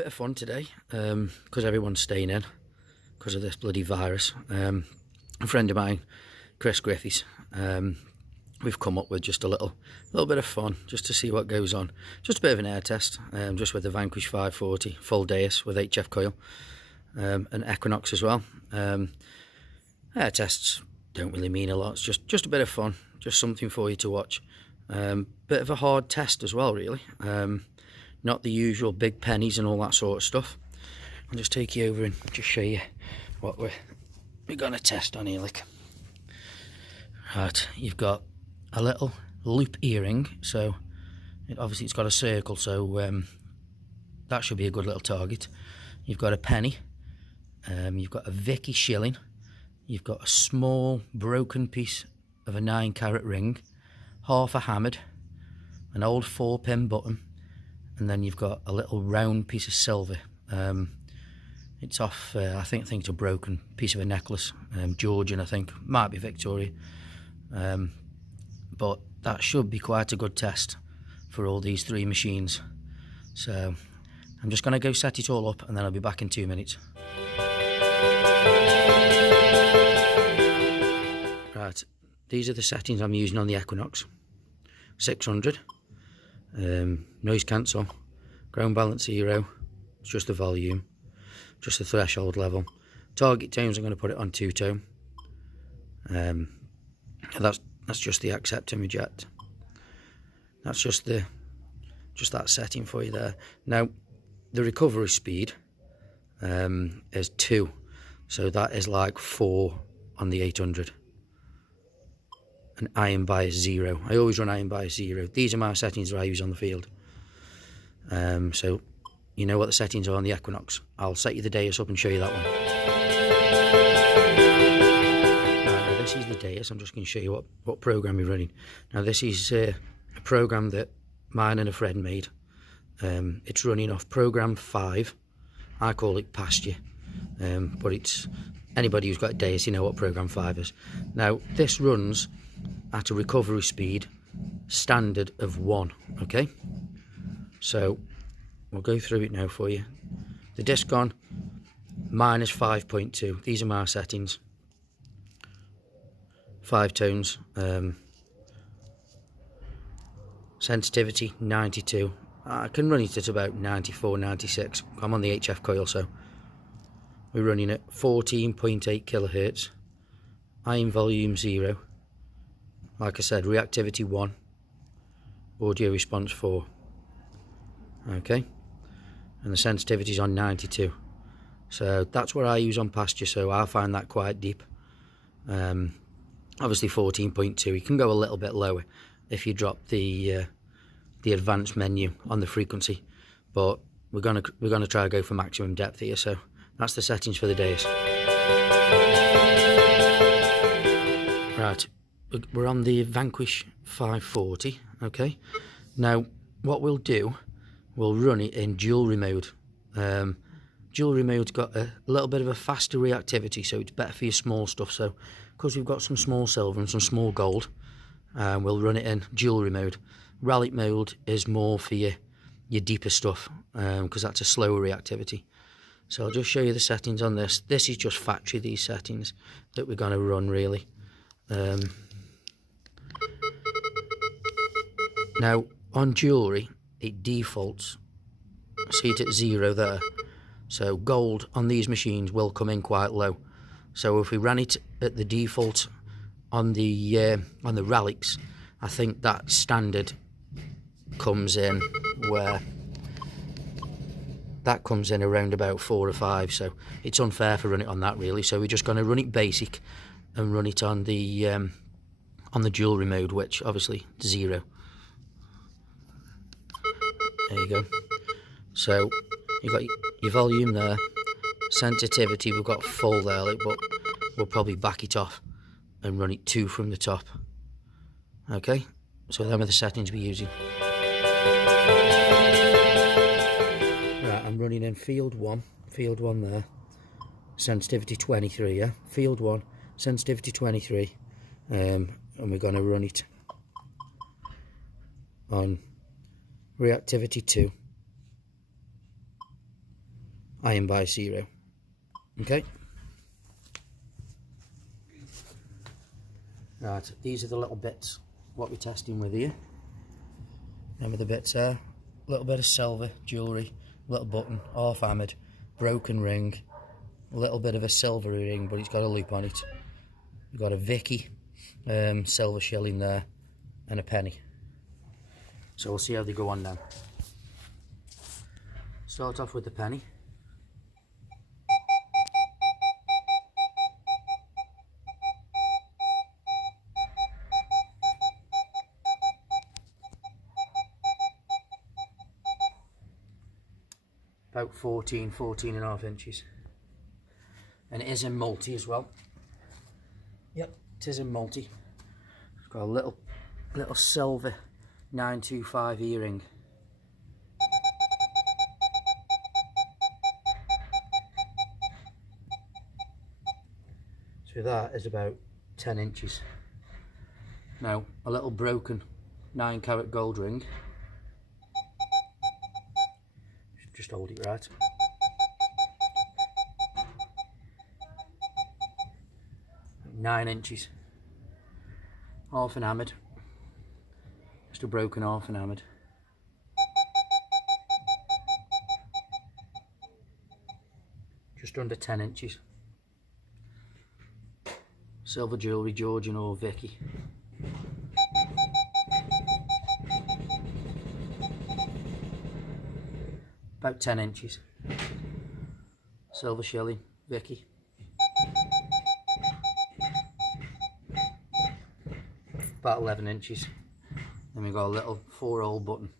bit of fun today, because everyone's staying in because of this bloody virus. A friend of mine, Chris Griffiths, we've come up with just a little bit of fun just to see what goes on. Just a bit of an air test, just with the Vanquish 540 full deus with HF coil, and equinox as well. Air tests don't really mean a lot. It's just a bit of fun, just something for you to watch. Bit of a hard test as well, really. Not the usual big pennies and all that sort of stuff. I'll just take you over and just show you what we're going to test on here. Like, right, you've got a little loop earring, so obviously it's got a circle, so that should be a good little target. You've got a penny, you've got a Vicky shilling, you've got a small broken piece of a 9-carat ring, half a hammered, an old 4-pin button, and then you've got a little round piece of silver. It's off, I think it's a broken piece of a necklace, Georgian, I think, might be Victoria, but that should be quite a good test for all these 3 machines. So I'm just going to go set it all up, and then I'll be back in 2 minutes. Right, these are the settings I'm using on the Equinox. 600, noise cancel, ground balance 0, it's just the volume, just the threshold level. Target tones, I'm going to put it on 2-tone. That's just the accept and reject. That's just that setting for you there. Now the recovery speed is 2, so that is like 4 on the 800. And iron bias 0. I always run iron bias 0. These are my settings that I use on the field. So you know what the settings are on the Equinox. I'll set you the deus up and show you that one. Right, now this is the deus. I'm just going to show you what program we're running. Now this is a program that mine and a friend made. It's running off program 5. I call it pasture, but it's anybody who's got a deus, you know what program 5 is. Now this runs at a recovery speed standard of 1. Okay, so we'll go through it now for you. The disc on minus 5.2. These are my settings. 5 tones. Sensitivity 92. I can run it at about 94, 96. I'm on the HF coil, so we're running at 14.8 kilohertz. Iron volume 0. Like I said, reactivity 1. Audio response 4. Okay, and the sensitivity is on 92. So that's what I use on pasture, so I find that quite deep. Obviously 14.2. You can go a little bit lower if you drop the advanced menu on the frequency, but we're gonna try to go for maximum depth here. So that's the settings for the deus. Right, we're on the Vanquish 540. Okay, now what we'll do, we'll run it in jewellery mode. Jewellery mode's got a little bit of a faster reactivity, so it's better for your small stuff. So because we've got some small silver and some small gold, we'll run it in jewellery mode. Relic mode is more for your deeper stuff, because that's a slower reactivity. So I'll just show you the settings on this. This is just factory, these settings that we're going to run, really. Now on jewellery it defaults, see it at 0 there, so gold on these machines will come in quite low. So if we ran it at the default on the relics, I think that standard comes in where that comes in around about 4 or 5, so it's unfair for running it on that, really. So we're just going to run it basic and run it on the jewellery mode, which obviously 0. There you go. So you've got your volume there, sensitivity we've got full there, like, but we'll probably back it off and run it 2 from the top. Okay, so them are the settings we're using. Right, I'm running in field 1 there, sensitivity 23, yeah, field 1, sensitivity 23, and we're going to run it on reactivity 2. iron bias 0. Okay. Right, these are the little bits what we're testing with here. Remember the bits there? A little bit of silver jewellery, little button, half hammered, broken ring, a little bit of a silvery ring, but it's got a loop on it. We've got a Vicky silver shilling there, and a penny. So we'll see how they go on now. Start off with the penny. About 14 and a half inches. And it is in multi as well. Yep, it is in multi. It's got a little silver 925 earring. So that is about 10 inches. Now, a little broken 9 carat gold ring. Just hold it right. Nine inches. Half an hammered. Just a broken half an hammered. Just under 10 inches. Silver jewellery, Georgian or Vicky. About 10 inches. Silver shilling, Vicky. About 11 inches. Then we've got a little 4-hole button.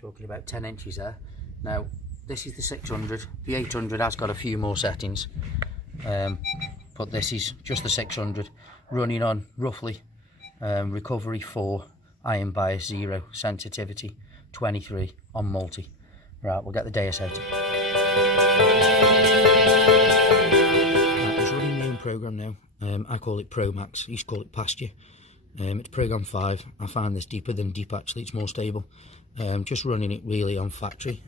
Talking about 10 inches there. Now, this is the 600. The 800 has got a few more settings. But this is just the 600. Running on roughly recovery 4, iron bias 0, sensitivity 23 on multi. Right, we'll get the deus out. It's running the own program now. I call it Pro Max. I used to call it Pasture. It's program 5. I find this deeper than deep actually. It's more stable. Just running it really on factory.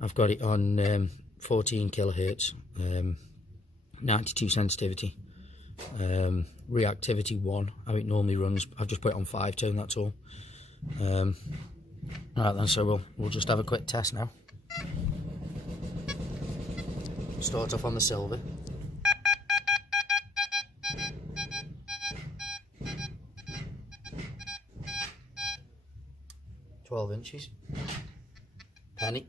I've got it on 14 kilohertz, 92 sensitivity. Reactivity 1, how it normally runs. I've just put it on 5 tone, that's all. Right then, so we'll just have a quick test now. Start off on the silver. $12 inches. Penny.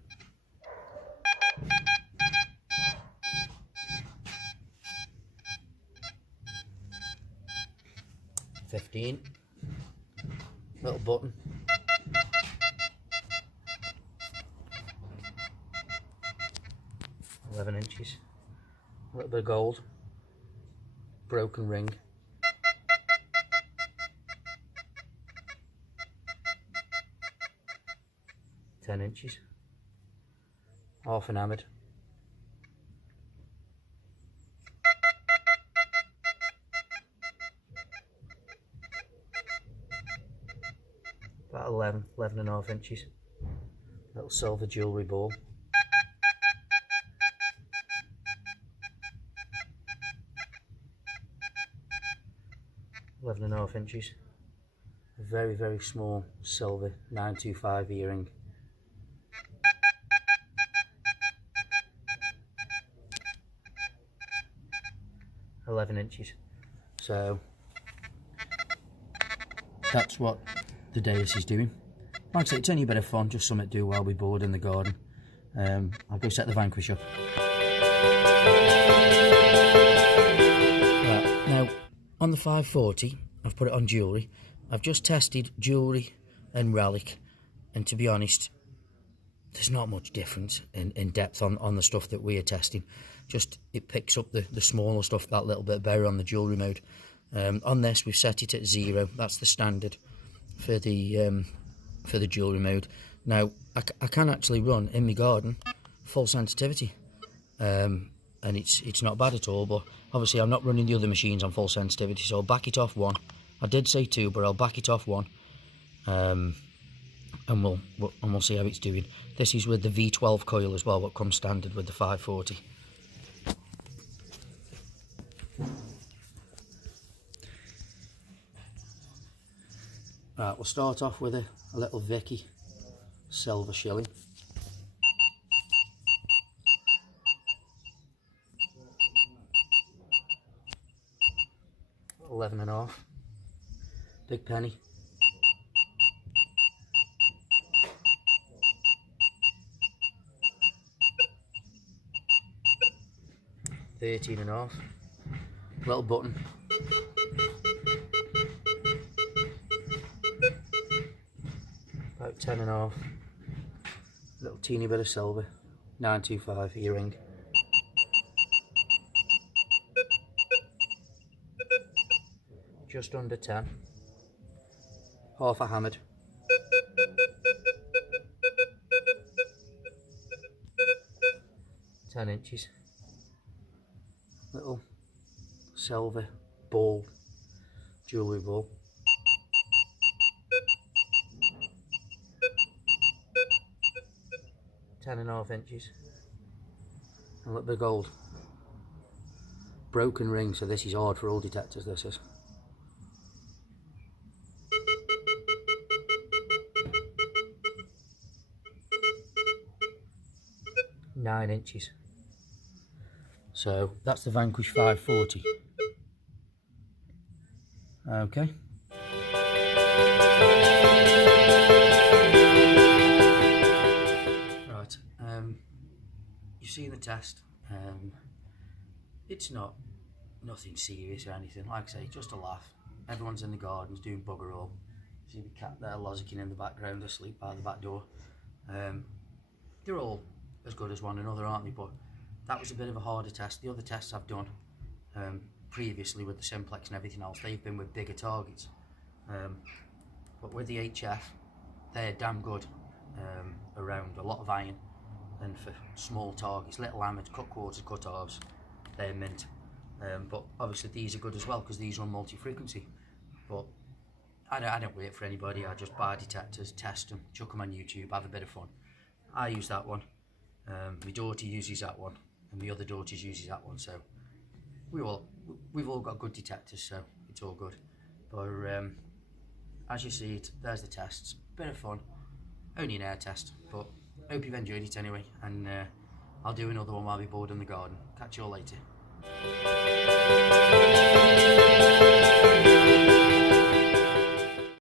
$15. Little button. $11 inches. A little bit of gold. Broken ring. $10 inches. Half an hammered. About 11 and a half inches. Little silver jewellery ball. $11 and a half inches. A very, very small silver 925 earring. $11 inches. So that's what the deus is doing. Like I say, it's only a bit of fun, just something to do while we're bored in the garden. I'll go set the vanquish up. Right, now on the 540 I've put it on jewellery. I've just tested jewellery and relic, and to be honest, there's not much difference in depth on the stuff that we are testing. Just it picks up the smaller stuff that little bit better on the jewellery mode. On this we've set it at 0. That's the standard for the jewellery mode. Now I can actually run in my garden full sensitivity, and it's not bad at all. But obviously I'm not running the other machines on full sensitivity, so I'll back it off 1. I did say 2, but I'll back it off 1. and we'll see how it's doing. This is with the V12 coil as well, what comes standard with the 540. Right, we'll start off with a little Vicky silver shilling. 11.5. Big penny. 13.5. Little button. About 10.5. Little teeny bit of silver. 925 earring. Just under 10. Half a hammered. $10. Little silver ball, jewellery ball. 10.5 A little bit of gold. Broken ring, so this is hard for all detectors, this is. $9. So that's the Vanquish 540. Okay. Right. You've seen the test. It's nothing serious or anything. Like I say, just a laugh. Everyone's in the gardens doing bugger all. See the cat there lozzicking in the background, asleep by the back door. They're all as good as one another, aren't they? But that was a bit of a harder test. The other tests I've done previously with the simplex and everything else, they've been with bigger targets. But with the HF, they're damn good around a lot of iron, and for small targets, little hammered, cut quarters, cut halves, they're mint. But obviously these are good as well because these run multi-frequency. But I don't wait for anybody. I just buy detectors, test them, chuck them on YouTube, have a bit of fun. I use that one. My daughter uses that one, and my other daughter uses that one. So we've all got good detectors, so it's all good. But as you see, there's the tests. Bit of fun. Only an air test, but hope you've enjoyed it anyway. And I'll do another one while we're bored in the garden. Catch you all later.